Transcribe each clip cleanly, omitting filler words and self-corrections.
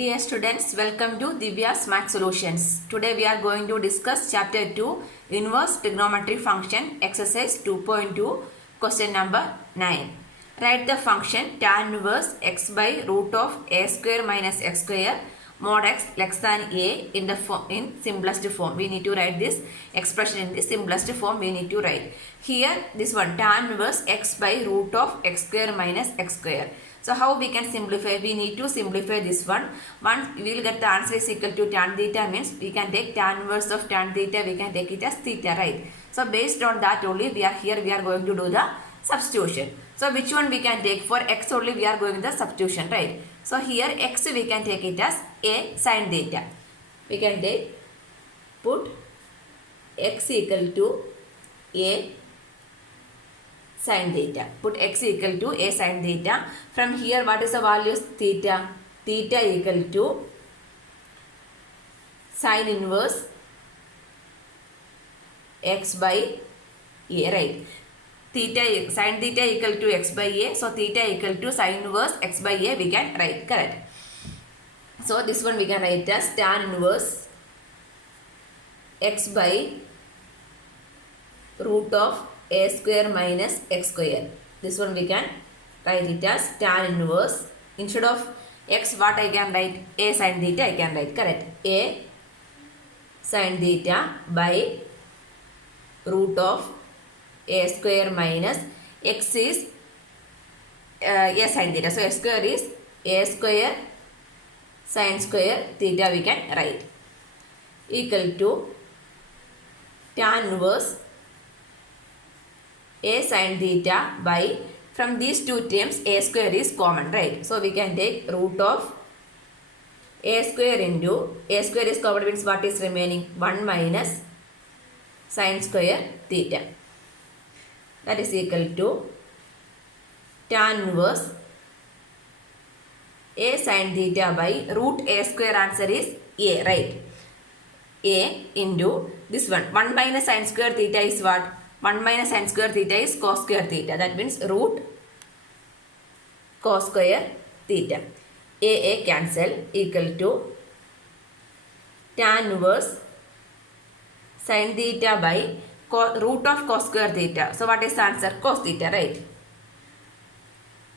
Dear students, welcome to Divya's Math Solutions. Today we are going to discuss chapter 2, Inverse Trigonometry Function, exercise 2.2, question number 9. Write the function tan inverse x by root of a square minus x square mod x less than a in simplest form. We need to write this expression in the simplest form. We need to write here this one tan inverse x by root of x square minus x square. So how we can simplify? We need to simplify this one. Once we will get the answer is equal to tan theta, means we can take tan inverse of tan theta, we can take it as theta, right? So based on that only we are going to do the substitution. So which one we can take? For x only we are going to the substitution, right? So here x we can take it as a sin theta. We can put x equal to a sin theta. Put x equal to a sin theta. From here what is the value of theta? Theta equal to sin inverse x by a, right? Theta, sin theta equal to x by a. So theta equal to sin inverse x by a we can write, correct? So this one we can write as tan inverse x by root of a square minus x square. This one we can write it as tan inverse. Instead of x, what I can write? A sin theta I can write, correct? A sin theta by root of a square minus x is a sin theta. So a square is a square sin square theta we can write, equal to tan inverse a sin theta by, from these two terms a square is common, right? So we can take root of a square into a square is common, means what is remaining? 1 minus sin square theta. That is equal to tan inverse a sin theta by root a square, answer is a, right? A into this one 1 minus sin square theta is what? 1 minus sin square theta is cos square theta. That means root cos square theta. A cancel, equal to tan inverse sin theta by root of cos square theta. So what is the answer? Cos theta, right?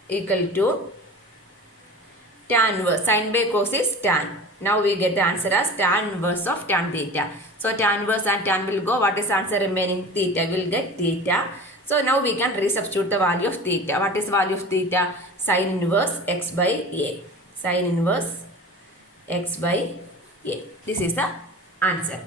Equal to tan inverse. Sin by cos is tan. Now we get the answer as tan inverse of tan theta. So tan inverse and tan will go. What is the answer remaining? Theta. Will get theta. So now we can resubstitute the value of theta. What is the value of theta? Sin inverse x by a. Sin inverse x by a. This is the answer.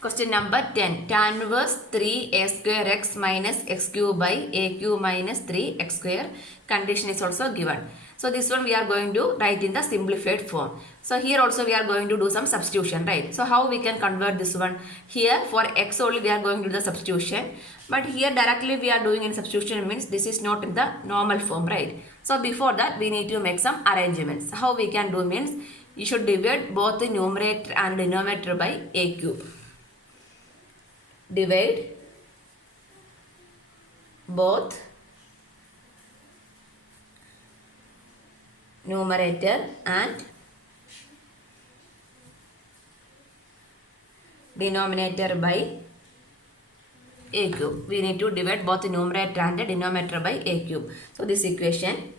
Question number 10. Tan inverse 3a square x minus x cube by a cube minus 3x square. Condition is also given. So this one we are going to write in the simplified form. So here also we are going to do some substitution, right? So how we can convert this one? Here for x only we are going to do the substitution. But here directly we are doing in substitution, means this is not in the normal form, right? So before that we need to make some arrangements. How we can do means, you should divide both the numerator and denominator by a cube. Divide both numerator and denominator by a cube. We need to divide both the numerator and the denominator by a cube. So this equation,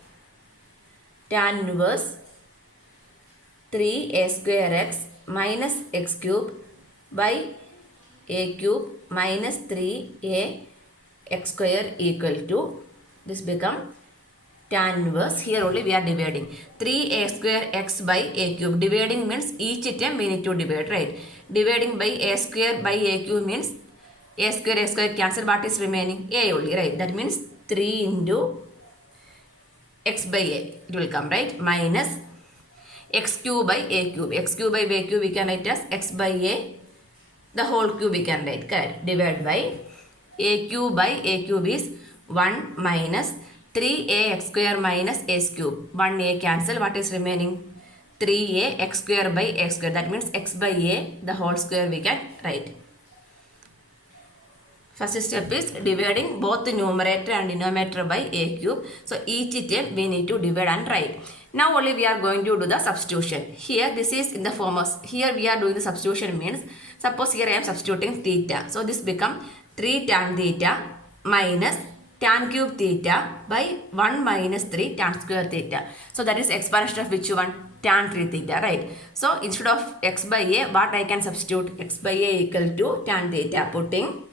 tan inverse 3a square x minus x cube by a cube minus 3a x square equal to, this become tan inverse. Here only we are dividing 3a square x by a cube. Dividing means each term we need to divide, right? Dividing by a square by a cube means a square cancel. What is remaining? A only, right? That means 3 into x by a, it will come, right? Minus x cube by a cube. X cube by a cube we can write as x by a, the whole cube we can write, correct? Divide by a cube by a cube is 1 minus 3a x square minus s cube. 1a cancel. What is remaining? 3a x square by x square. That means x by a, the whole square we can write. First step is dividing both the numerator and denominator by a cube. So each term we need to divide and write. Now only we are going to do the substitution. Here this is in the form of, here we are doing the substitution means, suppose here I am substituting theta. So this become 3 tan theta minus tan cube theta by 1 minus 3 tan square theta. So that is exponential of which one? Tan 3 theta, right? So instead of x by a, what I can substitute? X by a equal to tan theta. Putting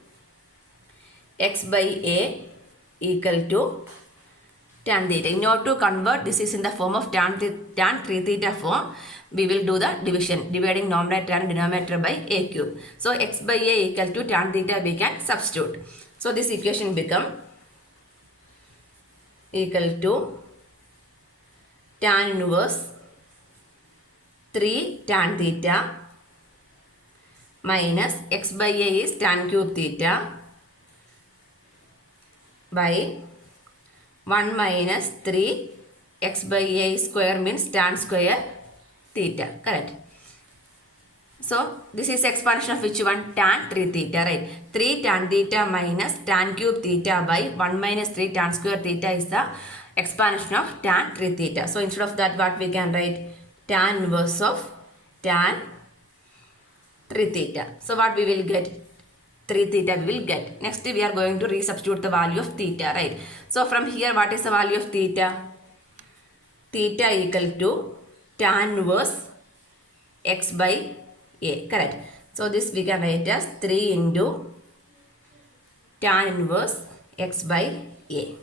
x by a equal to tan theta. In order to convert, this is in the form of tan 3 theta form, we will do the division, dividing numerator and denominator by a cube. So x by a equal to tan theta we can substitute. So this equation become equal to tan inverse 3 tan theta minus x by a is tan cube theta by 1 minus 3 x by a square means tan square theta, correct? So this is expansion of which one? Tan 3 theta, right? 3 tan theta minus tan cube theta by 1 minus 3 tan square theta is the expansion of tan 3 theta. So instead of that, what we can write? Tan inverse of tan 3 theta. So what we will get? 3 theta we will get. Next we are going to resubstitute the value of theta, right? So from here, what is the value of theta? Theta equal to tan inverse x by a, correct? So this we can write as 3 into tan inverse x by a.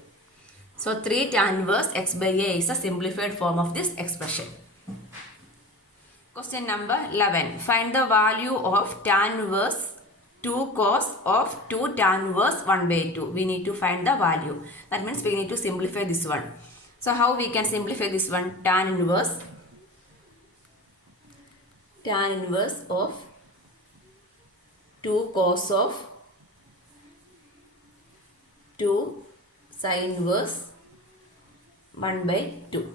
So 3 tan inverse x by a is a simplified form of this expression. Question number 11. Find the value of tan inverse 2 cos of 2 tan inverse 1 by 2. We need to find the value. That means we need to simplify this one. So how we can simplify this one? Tan inverse of 2 cos of 2 sin inverse 1 by 2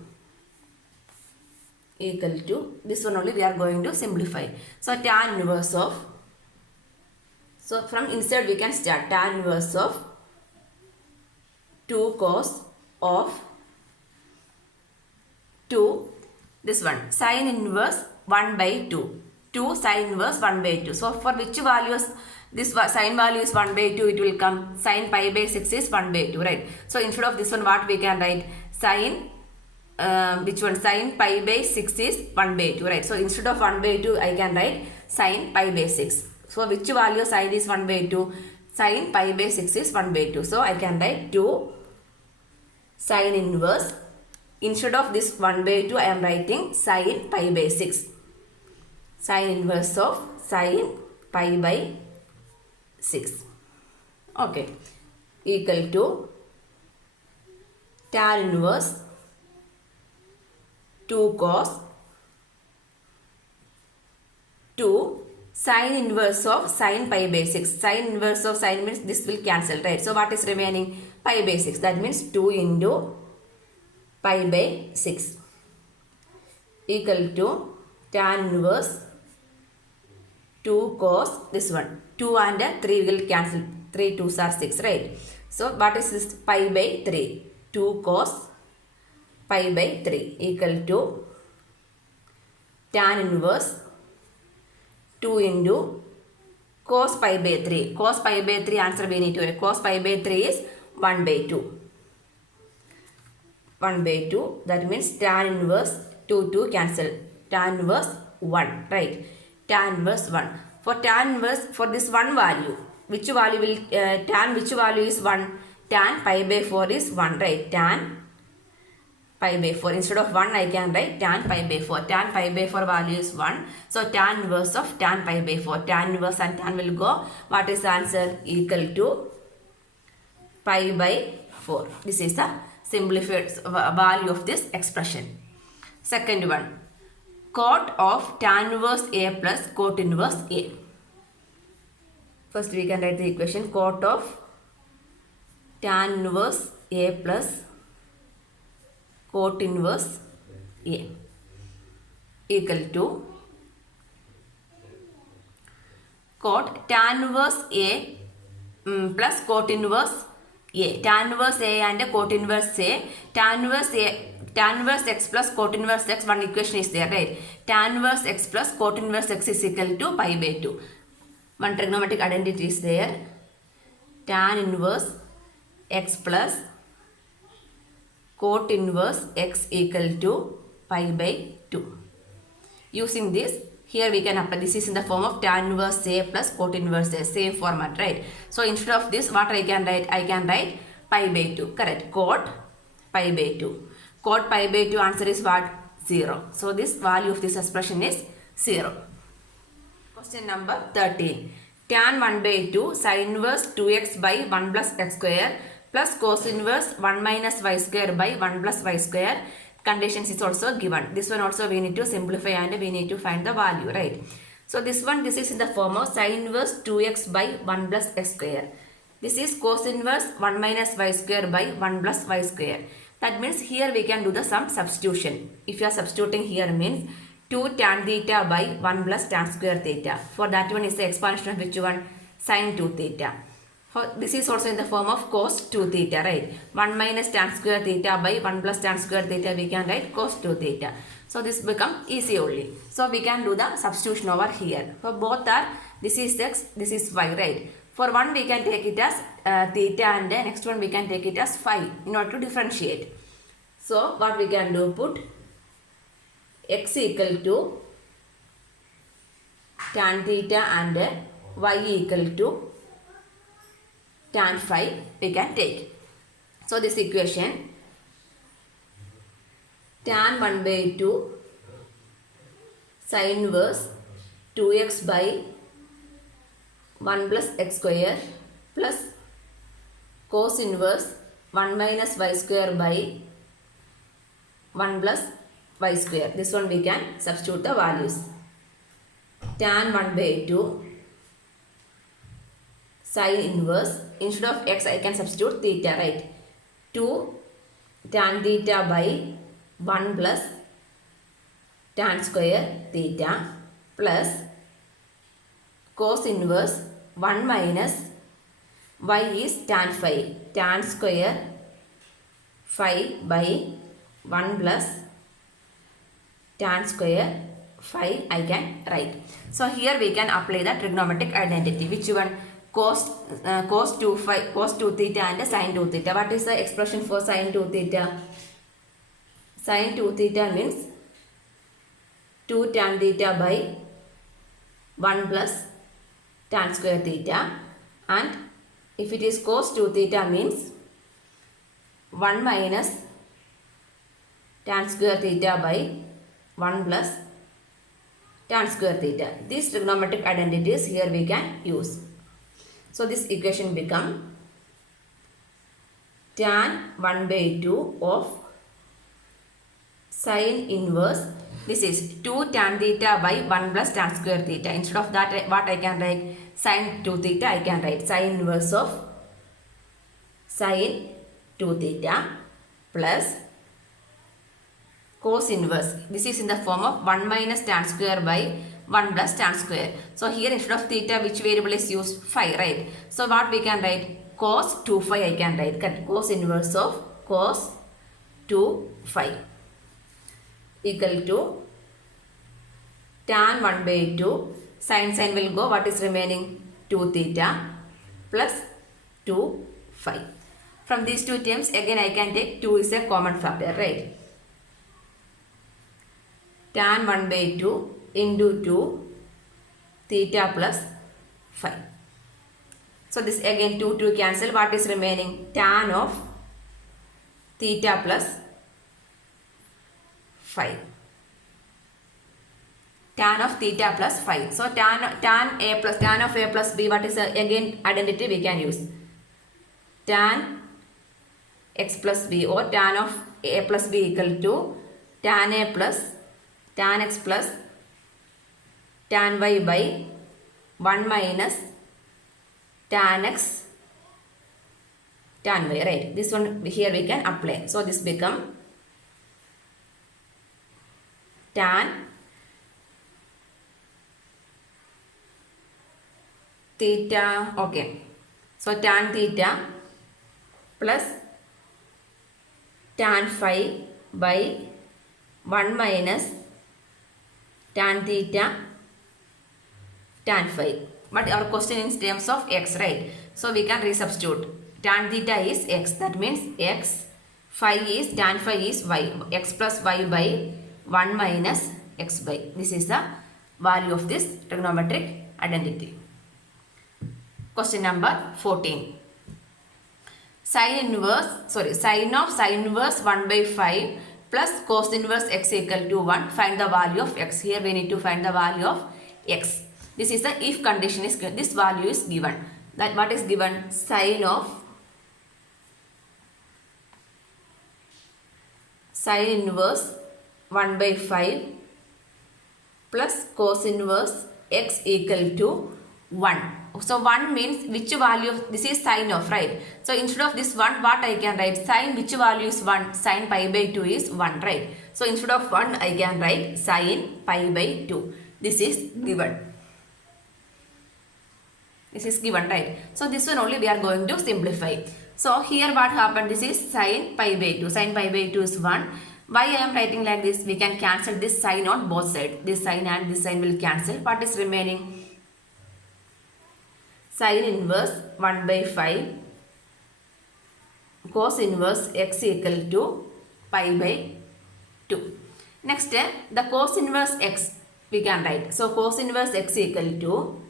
equal to, this one only we are going to simplify. So tan inverse of, so from inside we can start. Tan inverse of 2 cos of 2, this one, sin inverse 1 by 2. 2 sin inverse 1 by 2. So for which values this sin value is 1 by 2, it will come sin pi by 6 is 1 by 2, right? So instead of this one, what we can write? Sin, which one? Sin pi by 6 is 1 by 2, right? So instead of 1 by 2, I can write sin pi by 6. So which value sin is 1 by 2? Sin pi by 6 is 1 by 2. So I can write 2 sin inverse. Instead of this 1 by 2, I am writing sin pi by 6. Sin inverse of sin pi by 6. Okay. Equal to tan inverse 2 cos 2 sin inverse of sin pi by 6. Sin inverse of sin means this will cancel, right? So what is remaining? Pi by 6. That means 2 into pi by 6 equal to tan inverse 2 cos, this one, 2 and 3 will cancel, 3 2s are 6, right? So what is this? Pi by 3, 2 cos pi by 3 equal to tan inverse 2 into cos pi by 3. Cos pi by 3 answer we need to write. Cos pi by 3 is 1 by 2. 1 by 2, that means tan inverse 2 cancel. Tan inverse 1, right? Tan inverse 1. For tan inverse, for this 1 value, which value will, tan which value is 1? Tan pi by 4 is 1, right? Tan pi by 4. Instead of 1, I can write tan pi by 4. Tan pi by 4 value is 1. So tan inverse of tan pi by 4. Tan inverse and tan will go. What is the answer? Equal to pi by 4. This is the simplified value of this expression. Second one. Cot of tan inverse A plus cot inverse A. First we can write the equation. Cot of tan inverse A plus cot inverse A equal to cot tan inverse A plus cot inverse A. Tan inverse A and cot inverse A. Tan inverse A, tan inverse x plus cot inverse x, one equation is there, right? Tan inverse x plus cot inverse x is equal to pi by 2. One trigonometric identity is there. Tan inverse x plus cot inverse x equal to pi by 2. Using this, here we can apply. This is in the form of tan inverse a plus cot inverse a, same format, right? So instead of this, what I can write? I can write pi by 2, correct? Cot pi by 2. Cot pi by 2 answer is what? 0. So this value of this expression is 0. Question number 13. Tan 1 by 2 sin inverse 2x by 1 plus x square plus cos inverse 1 minus y square by 1 plus y square. Conditions is also given. This one also we need to simplify and we need to find the value, right? So this is in the form of sin inverse 2x by 1 plus x square. This is cos inverse 1 minus y square by 1 plus y square. That means here we can do the sum substitution. If you are substituting here means 2 tan theta by 1 plus tan square theta. For that one is the expansion of which one? Sin 2 theta. This is also in the form of cos 2 theta, right? 1 minus tan square theta by 1 plus tan square theta, we can write cos 2 theta. So this become easy only. So we can do the substitution over here. For both are, this is x, this is y, right? For one we can take it as theta and the next one we can take it as phi in order to differentiate. So what we can do, put x equal to tan theta and y equal to tan phi we can take. So this equation, tan 1 by 2 sin inverse 2x by 1 plus x square plus cos inverse 1 minus y square by 1 plus y square. This one we can substitute the values. Tan 1 by 2 sin inverse, instead of x I can substitute theta, right? 2 tan theta by 1 plus tan square theta plus cos inverse 1 minus y is tan phi, tan square phi by 1 plus tan square phi I can write. So here we can apply the trigonometric identity. Which one? Cos 2 theta and sin 2 theta. What is the expression for sin 2 theta? Sin 2 theta means 2 tan theta by 1 plus tan square theta, and if it is cos 2 theta means 1 minus tan square theta by 1 plus tan square theta. These trigonometric identities here we can use. So this equation become tan 1 by 2 of sin inverse, this is 2 tan theta by 1 plus tan square theta. Instead of that, what I can write? Sin 2 theta I can write sin inverse of sin 2 theta plus cos inverse. This is in the form of 1 minus tan square by 1 plus tan square. So here instead of theta, which variable is used? Phi, right? So what we can write? Cos 2 phi I can write. Cos inverse of cos 2 phi equal to tan 1 by 2. Sin will go. What is remaining? 2 theta plus 2 phi. From these two terms, again I can take 2 is a common factor, right? Tan 1 by 2 into 2 theta plus phi. So this again 2 cancel. What is remaining? Tan of theta plus phi. Tan of theta plus phi. So tan of a plus b, what is the again identity we can use? Tan x plus b, or tan of a plus b equal to tan a plus tan x plus tan y by 1 minus tan x tan y, right? This one here we can apply. So this become tan theta, okay. So tan theta plus tan phi by 1 minus tan theta tan phi. But our question is in terms of x, right? So we can resubstitute. Tan theta is x, that means x, phi is, tan phi is y, x plus y by 1 minus x by. This is the value of this trigonometric identity. Question number 14. Sin of sin inverse 1 by 5 plus cos inverse x equal to 1. Find the value of x. Here we need to find the value of x. This is the if condition is given. This value is given. That what is given? Sin inverse 1 by 5 plus cos inverse x equal to 1. So 1 means which value of this is sin of, right? So instead of this 1, what I can write? Sin which value is 1? Sin pi by 2 is 1, right? So instead of 1 I can write sin pi by 2. This is given. This is given, right? So this one only we are going to simplify. So here what happened? This is sin pi by 2. Sin pi by 2 is 1. Why I am writing like this? We can cancel this sign on both sides. This sign and this sign will cancel. What is remaining? Sin inverse 1 by 5 cos inverse x equal to pi by 2. Next, the cos inverse x we can write. So cos inverse x equal to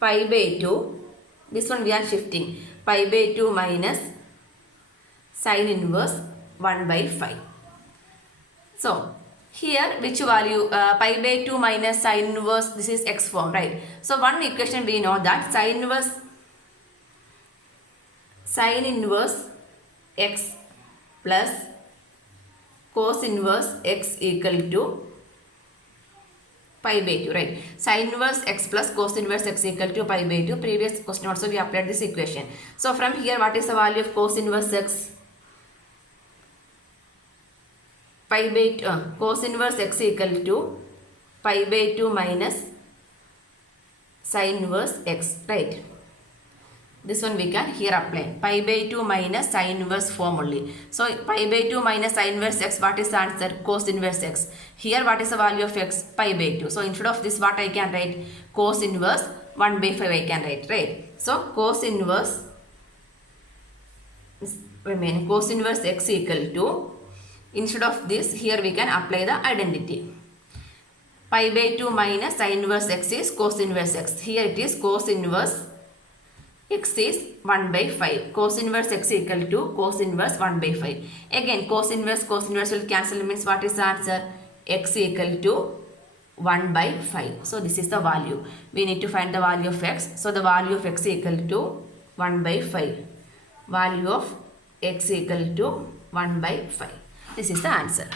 pi by 2. This one we are shifting. Pi by 2 minus sin inverse 1 by 5. So here which value? Pi by 2 minus sin inverse, this is x form, right? So one equation we know that sin inverse x plus cos inverse x equal to pi by 2, right? Sin inverse x plus cos inverse x equal to pi by 2. Previous question also we applied this equation. So from here what is the value of cos inverse x? Pi by 2, cos inverse x equal to pi by 2 minus sin inverse x, right? This one we can here apply. Pi by 2 minus sin inverse form only. So pi by 2 minus sin inverse x, what is the answer? Cos inverse x. Here what is the value of x? Pi by 2. So instead of this what I can write? Cos inverse 1 by 5 I can write, right? So cos inverse x equal to, instead of this here we can apply the identity. Pi by 2 minus sin inverse x is cos inverse x. Here it is cos inverse x is 1 by 5. Cos inverse x equal to cos inverse 1 by 5. Again cos inverse will cancel, means what is the answer? X equal to 1 by 5. So this is the value. We need to find the value of x. So the value of x equal to 1 by 5. Value of x equal to 1 by 5. This is the answer.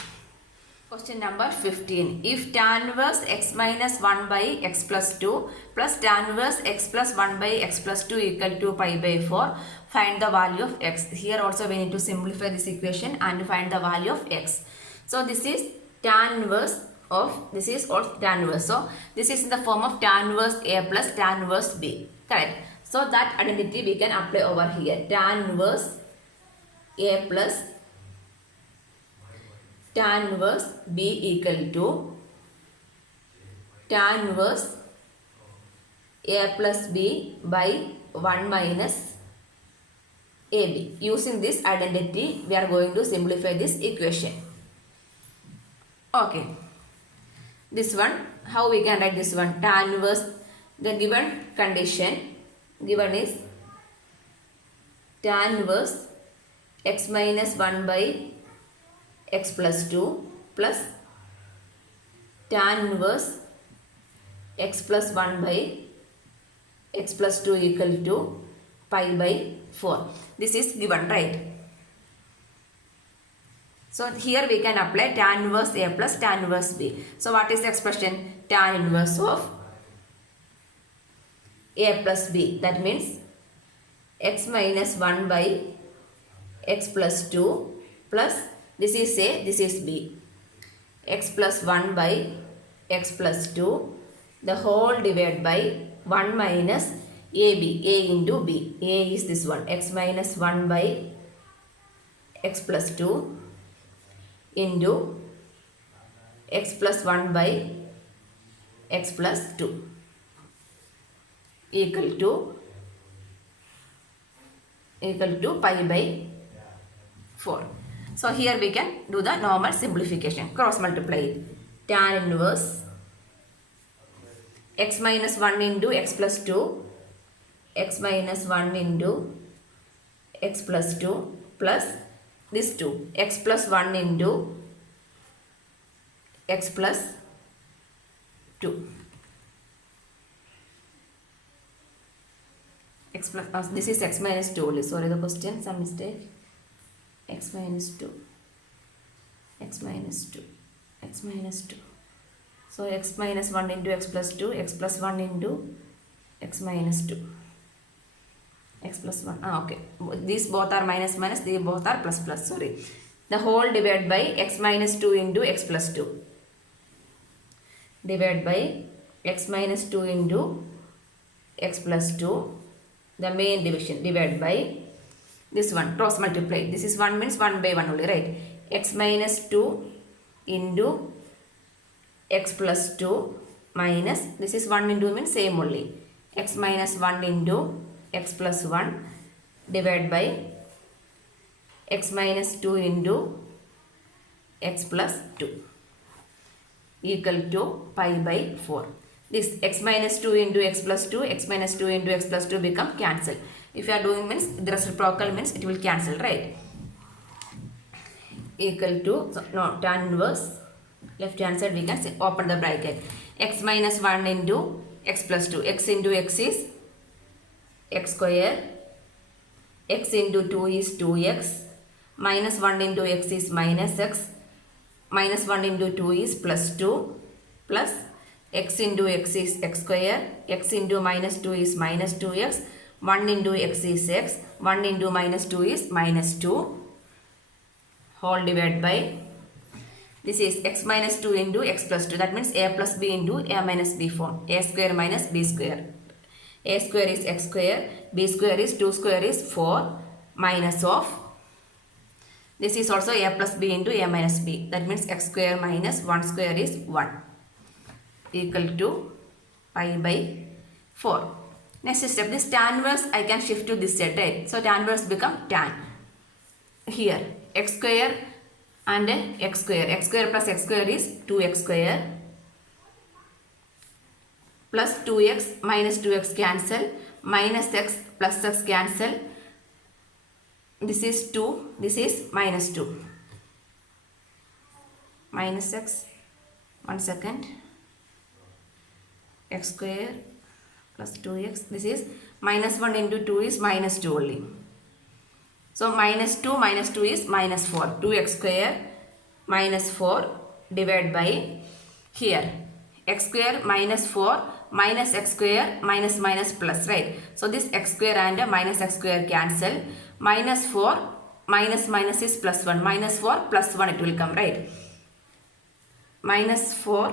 Question number 15. If tan inverse x minus 1 by x plus 2 plus tan inverse x plus 1 by x plus 2 equal to pi by 4, find the value of x. Here also we need to simplify this equation and find the value of x. So this is tan inverse of, this is also tan inverse. So this is in the form of tan inverse a plus tan inverse b. Correct. So that identity we can apply over here. Tan inverse a plus tan inverse b equal to tan inverse a plus b by 1 minus ab. Using this identity, we are going to simplify this equation. Okay. This one, how we can write this one? Tan inverse, the given condition given is tan inverse x minus 1 by x plus 2 plus tan inverse x plus 1 by x plus 2 equal to pi by 4. This is given, right? So here we can apply tan inverse a plus tan inverse b. So what is the expression? Tan inverse of a plus b. That means x minus 1 by x plus 2 plus, this is a, this is b, x plus 1 by x plus 2, the whole divided by 1 minus ab, a into b. A is this one, x minus 1 by x plus 2 into x plus 1 by x plus 2 equal to pi by 4. So here we can do the normal simplification. Cross multiply it. Tan inverse x minus 1 into x plus 2, x minus 1 into x plus 2 plus this 2, x plus 1 into x plus 2. X plus, this is x minus 2 only. Sorry, the question, some mistake. X minus 2, x minus 2, x minus 2. So x minus 1 into x plus 2, x plus 1 into x minus 2. X plus 1, okay. These both are minus minus, they both are plus plus, sorry. The whole divided by x minus 2 into x plus 2. Divided by x minus 2 into x plus 2. The main division divided by this one, cross multiply. This is 1 means 1 by 1 only, right? X minus 2 into x plus 2 minus, this is 1 into means same only. X minus 1 into x plus 1 divided by x minus 2 into x plus 2 equal to pi by 4. This x minus 2 into x plus 2, x minus 2 into x plus 2 become cancel. If you are doing means the reciprocal means it will cancel, right? Equal to, so, no, tan inverse, left hand side we can say, open the bracket. X minus 1 into x plus 2. X into x is x square. X into 2 is 2x. Minus 1 into x is minus x. Minus 1 into 2 is plus 2. Plus x into x is x square. X into minus 2 is minus 2x. 1 into x is x. 1 into minus 2 is minus 2. Whole divided by, this is x minus 2 into x plus 2. That means a plus b into a minus b form. A square minus b square. A square is x square. B square is 2 square is 4 minus of, this is also a plus b into a minus b. That means x square minus 1 square is 1 equal to pi by 4. Next step, this tan inverse I can shift to this side, right? So tan inverse become tan. Here x square and x square. X square plus x square is 2x square plus 2x minus 2x cancel, minus x plus x cancel. This is 2, this is minus 2. Minus x, 1 second, x square plus 2x. This is minus 1 into 2 is minus 2 only. So minus 2 is minus 4. 2x square minus 4 divided by, here x square minus 4 minus x square minus minus plus, right? So this x square and minus x square cancel. Minus 4 minus minus is plus 1. Minus 4 plus 1 it will come, right? Minus 4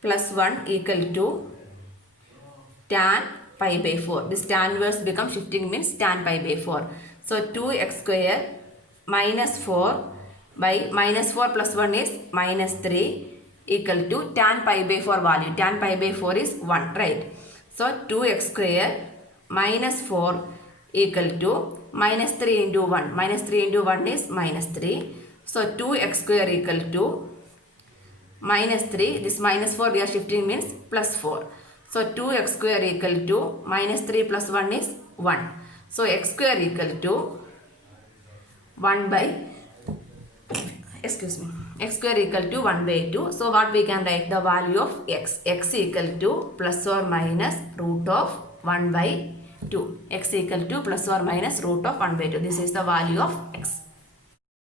plus 1 equal to tan pi by 4. This tan inverse becomes shifting means tan pi by 4. So 2x square minus 4 by minus 4 plus 1 is minus 3 equal to tan pi by 4 value. Tan pi by 4 is 1, right? So 2x square minus 4 equal to minus 3 into 1. Minus 3 into 1 is minus 3. So 2x square equal to minus 3. This minus 4 we are shifting means plus 4. So 2x square equal to minus 3 plus 1 is 1. So x square equal to 1 by, excuse me, x square equal to 1 by 2. So what we can write? The value of x. X equal to plus or minus root of 1 by 2. X equal to plus or minus root of 1 by 2. This is the value of x.